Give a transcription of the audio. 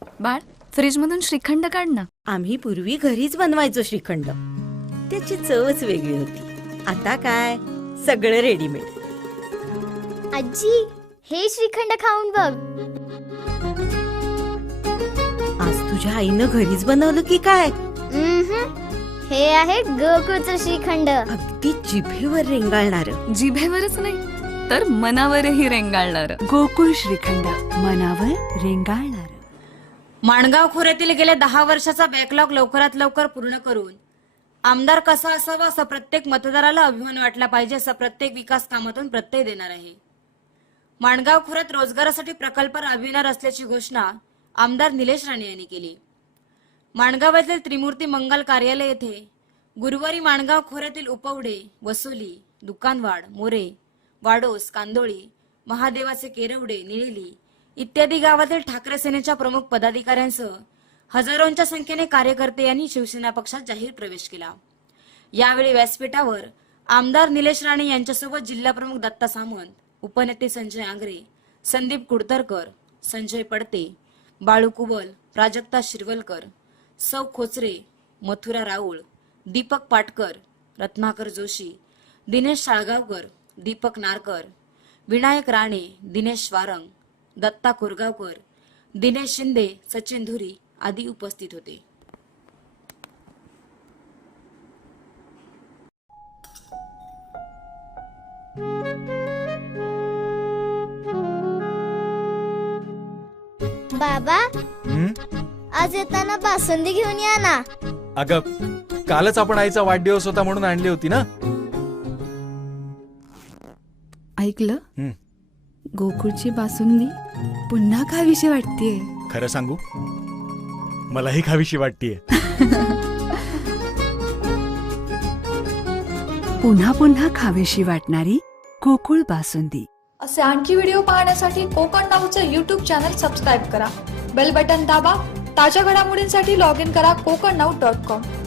बाळ, फ्रीज मधून श्रीखंड काढ ना. आम्ही पूर्वी घरीच बनवायचो श्रीखंड. त्याची चवच वेगळी होती. आता काय सगळं रेडीमेड. आजी, हे श्रीखंड खाऊन बघ. आज तुझ्या आईनं घरीच बनवलं की काय? हे आहे गोकुळचं श्रीखंड. अगदी जिभेवर रेंगाळणार. जिभेवरच नाही तर मनावरही रेंगाळणार. गोकुळ श्रीखंड, मनावर रेंगाळणार. माणगाव खोऱ्यातील गेल्या 10 वर्षाचा बॅकलॉग लवकरात लवकर पूर्ण करून आमदार कसा असावा असा प्रत्येक मतदाराला अभिमान वाटला पाहिजे असा प्रत्येक विकास कामातून प्रत्यय देणार आहे. माणगाव खोऱ्यात रोजगारासाठी प्रकल्प राबविणार असल्याची घोषणा आमदार निलेश राणे यांनी केली. माणगावातील त्रिमूर्ती मंगल कार्यालय येथे गुरुवारी माणगाव खोऱ्यातील उपवडे, वसोली, दुकानवाड, मोरे, वाडोस, कांदोळी, महादेवाचे केरवडे, निळेली इत्यादी गावातील ठाकरे सेनेच्या प्रमुख पदाधिकाऱ्यांसह हजारोंच्या संख्येने कार्यकर्ते यांनी शिवसेना पक्षात जाहीर प्रवेश केला. यावेळी व्यासपीठावर आमदार निलेश राणे यांच्यासोबत जिल्हाप्रमुख दत्ता सामंत, उपनेते संजय आंग्रे, संदीप कुडतरकर, संजय पडते, बाळू कुबल, प्राजक्ता शिरवलकर, सौ खोचरे, मथुरा राऊळ, दीपक पाटकर, रत्नाकर जोशी, दिनेश साळगावकर, दीपक नारकर, विनायक राणे, दिनेश वारंग, दत्ता कोरगावकर, दिनेश शिंदे, सचिन धुरी आदी उपस्थित होते. बाबा, आज येताना बासुंदी घेऊन या ना. अगं, कालच आपण आईचा वाढदिवस होता म्हणून आणली होती ना. ऐकलं? गोकुळची बासुंदी पुन्हा खावीशी वाटतेय. खरं सांगू, मलाही खावीशी वाटतेय. पुन्हा पुन्हा खावीशी वाटणारी गोकुळ बासुंदी. असे आणखी व्हिडिओ पाहण्यासाठी कोकण नाऊचं YouTube चॅनल सबस्क्राईब करा. बेल बटन दाबा. ताज्या घडामोडींसाठी लॉग इन करा kokarnaut.com.